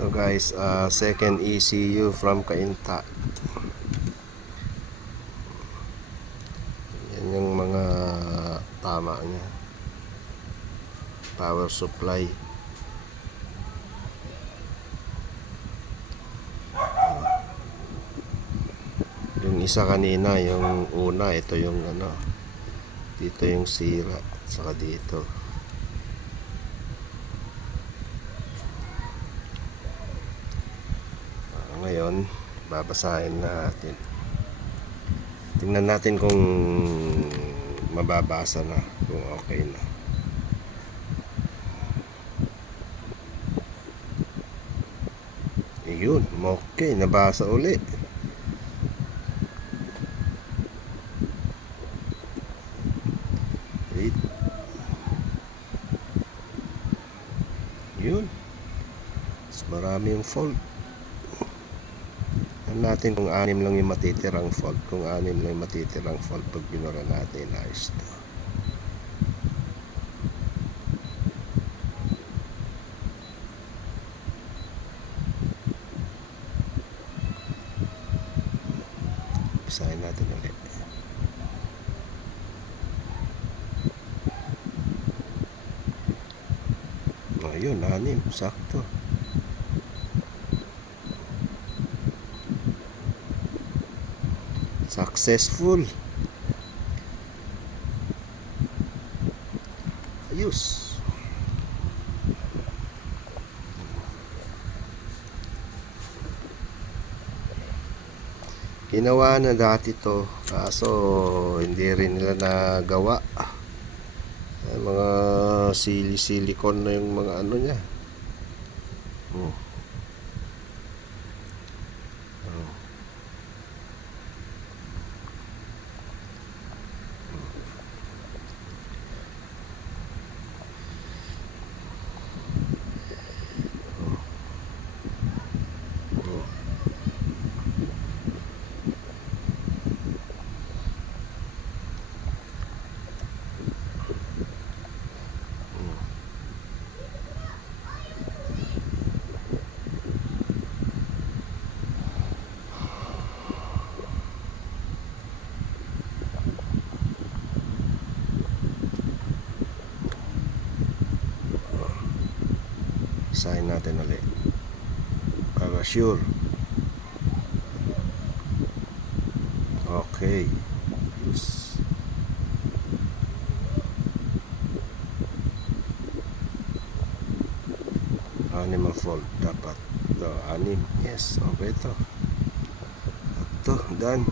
Ito guys, second ECU from Cainta. Yan yung mga tama niya. Power supply. Yung isa kanina, yung una, ito yung ano, dito yung sira, saka dito. Ngayon, babasahin natin. Tingnan natin kung mababasa na, kung okay na. Ayun, okay, nabasa uli. Yun, mas marami yung fault. Natin kung 6 lang yung matitirang fault. Kung 6 lang yung matitirang fault pag binura natin, ayos to. Pisahin natin ulit. Ayun, 6, sakto. Successful. Ayos. Ginawa na dati to, kaso hindi rin nila nagawa. Mga silicone na yung mga ano niya. Sign natin ulit para sure. Okay, yes. Anim ang fault dapat. 6, yes, okay to. Ito, done.